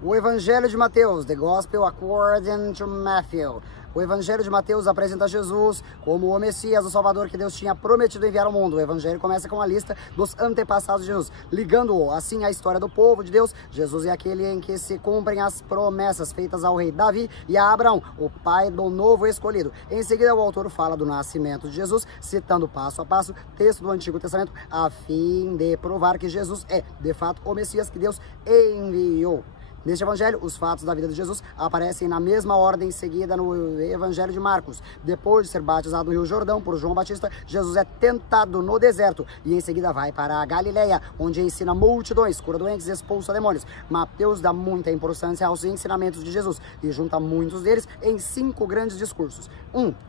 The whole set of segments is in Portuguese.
O Evangelho de Mateus, The Gospel According to Matthew. O Evangelho de Mateus apresenta Jesus como o Messias, o Salvador que Deus tinha prometido enviar ao mundo. O Evangelho começa com a lista dos antepassados de Jesus, ligando-o assim à história do povo de Deus. Jesus é aquele em que se cumprem as promessas feitas ao rei Davi e a Abraão, o pai do novo escolhido. Em seguida, o autor fala do nascimento de Jesus, citando passo a passo texto do Antigo Testamento, a fim de provar que Jesus é, de fato, o Messias que Deus enviou. Neste evangelho, os fatos da vida de Jesus aparecem na mesma ordem seguida no evangelho de Marcos. Depois de ser batizado no Rio Jordão por João Batista, Jesus é tentado no deserto e em seguida vai para a Galileia, onde ensina multidões, cura doentes e expulsa demônios. Mateus dá muita importância aos ensinamentos de Jesus e junta muitos deles em 5 grandes discursos.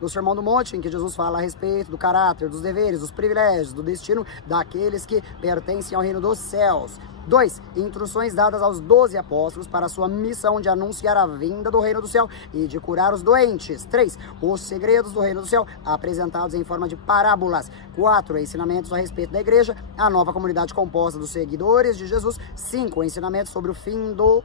O Sermão do Monte, em que Jesus fala a respeito do caráter, dos deveres, dos privilégios, do destino daqueles que pertencem ao reino dos céus. 2. Instruções dadas aos 12 apóstolos para a sua missão de anunciar a vinda do reino do céu e de curar os doentes. 3. Os segredos do reino do céu, apresentados em forma de parábolas. 4. Ensinamentos a respeito da igreja, a nova comunidade composta dos seguidores de Jesus. 5. Ensinamentos sobre o fim do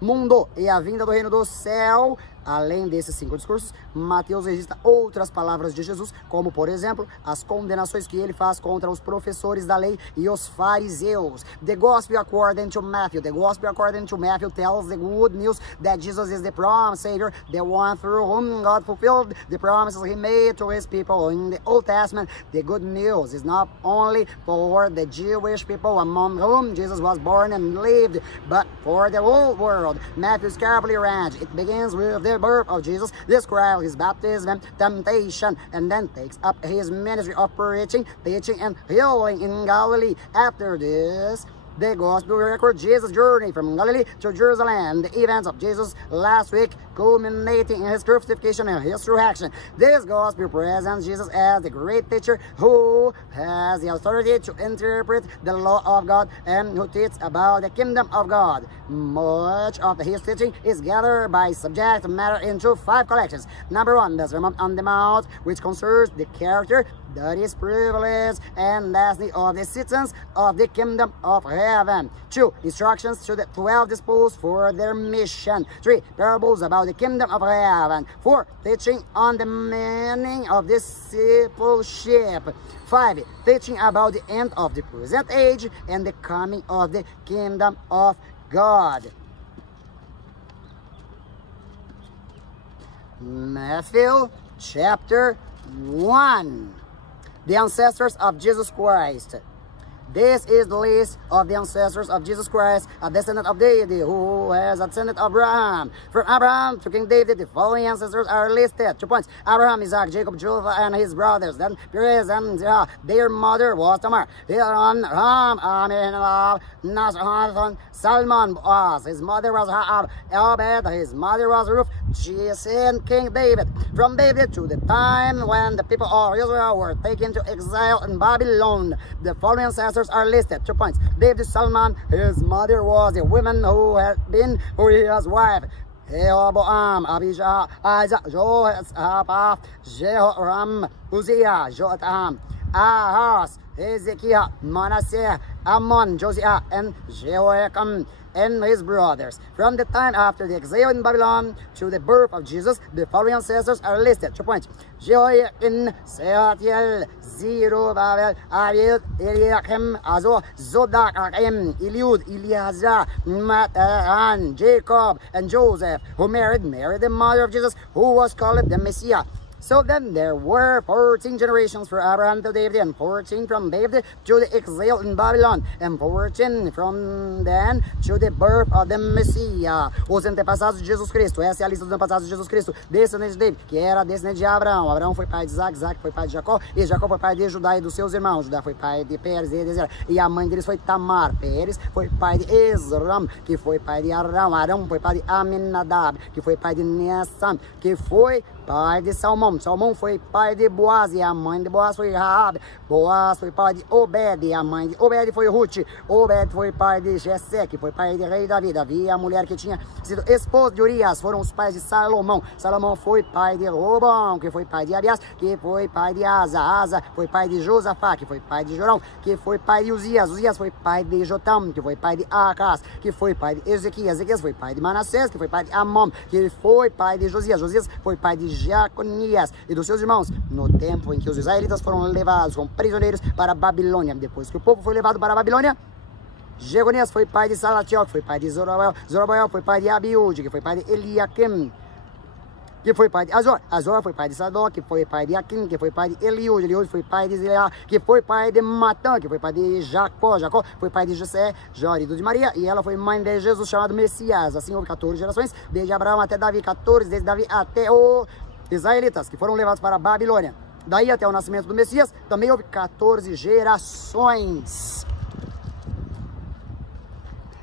mundo e a vinda do reino do céu. Além desses 5 discursos, Mateus registra outras palavras de Jesus, como, por exemplo, as condenações que ele faz contra os professores da lei e os fariseus. The Gospel According to Matthew. The Gospel According to Matthew tells the good news that Jesus is the promised Savior, the one through whom God fulfilled the promises he made to his people in the Old Testament. The good news is not only for the Jewish people among whom Jesus was born and lived, but for the whole world. Matthew is carefully arranged. It begins with the birth of Jesus, describes his baptism, temptation, and then takes up his ministry of preaching, teaching, and healing in Galilee. After this, the Gospel records Jesus' journey from Galilee to Jerusalem, the events of Jesus' last week, culminating in his crucifixion and his resurrection. This Gospel presents Jesus as the great teacher who has the authority to interpret the law of God and who teaches about the kingdom of God. Much of his teaching is gathered by subject matter into 5 collections. Number 1, the Sermon on the Mount, which concerns the character, duties, privilege, and destiny of the citizens of the kingdom of heaven. 2, instructions to the 12 disciples for their mission. 3, parables about the kingdom of heaven. 4, teaching on the meaning of discipleship. 5, teaching about the end of the present age and the coming of the kingdom of God. Matthew chapter 1. The ancestors of Jesus Christ. This is the list of the ancestors of Jesus Christ, a descendant of David, who has a descendant of Abraham. From Abraham to King David, the following ancestors are listed. 2 points. Abraham, Isaac, Jacob, Judah, and his brothers. Then Perez and Zerah. Their mother was Tamar. Ram, Aminadab, Nahshon, Salmon was. His mother was Rahab. Obed, his mother was Ruth. Jesse, King David. From David to the time when the people of Israel were taken to exile in Babylon, the following ancestors are listed. 2 points. David Solomon, his mother was a woman who had been Uriah's wife. Rehoboam, Abijah, Isaac, Jehoshaphat, Jehoram, Uzziah, Jotham, Ahaz, Hezekiah, Manasseh, Ammon, Josiah, and Jehoiakim, and his brothers. From the time after the exile in Babylon to the birth of Jesus, the following ancestors are listed. 2 points. Jehoiakim, Sealtiel, Zerubbabel, Abiud, Eliakim, Azor, Zodak, Achim, Eliud, Eleazar, Matan, Jacob, and Joseph, who married Mary, the mother of Jesus, who was called the Messiah. So then there were 14 generations from Abraham to David, and 14 from David to the exile in Babylon, and 14 from then to the birth of the Messiah. Os antepassados de Jesus Cristo. Essa é a lista dos antepassados de Jesus Cristo. Descendente de David, que era descendente de Abraão. Abraão foi pai de Isaac, Isaac foi pai de Jacó, e Jacó foi pai de Judá e dos seus irmãos. Judá foi pai de Pérez e de Zerah, e a mãe deles foi Tamar. Pérez foi pai de Esrom, que foi pai de Arão. Arão foi pai de Aminadab, que foi pai de Nessam, que foi pai de Salmão. Salmão foi pai de Boaz, e a mãe de Boaz foi Raabe. Boaz foi pai de Obed, e a mãe de Obed foi Ruth. Obed foi pai de Jessé, que foi pai de rei Davi. Davi, a mulher que tinha sido esposa de Urias, foram os pais de Salomão. Salomão foi pai de Robão, que foi pai de Abias, que foi pai de Asa. Asa foi pai de Josafá, que foi pai de Jorão, que foi pai de Uzias. Uzias foi pai de Jotam, que foi pai de Acás, que foi pai de Ezequias. Ezequias foi pai de Manassés, que foi pai de Amon, que foi pai de Josias. Josias foi pai de Jaconias e dos seus irmãos, no tempo em que os israelitas foram levados como prisioneiros para a Babilônia. Depois que o povo foi levado para a Babilônia, Jeconias foi pai de Salatiel, que foi pai de Zorobabel. Zorobabel foi pai de Abiúde, que foi pai de Eliaquim, que foi pai de Azor. Azor foi pai de Sadoc, que foi pai de Aquim, que foi pai de Eliúde. Eliúde foi pai de Zileá, que foi pai de Matã, que foi pai de Jacó. Jacó foi pai de José, marido de Maria, e ela foi mãe de Jesus, chamado Messias. Assim houve 14 gerações, desde Abraão até Davi, 14, desde Davi até os israelitas, que foram levados para a Babilônia. Daí até o nascimento do Messias, também houve 14 gerações.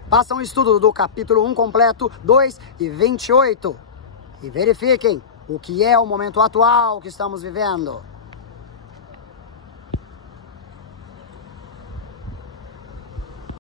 Façam um estudo do capítulo 1 completo, 2 e 28. E verifiquem o que é o momento atual que estamos vivendo.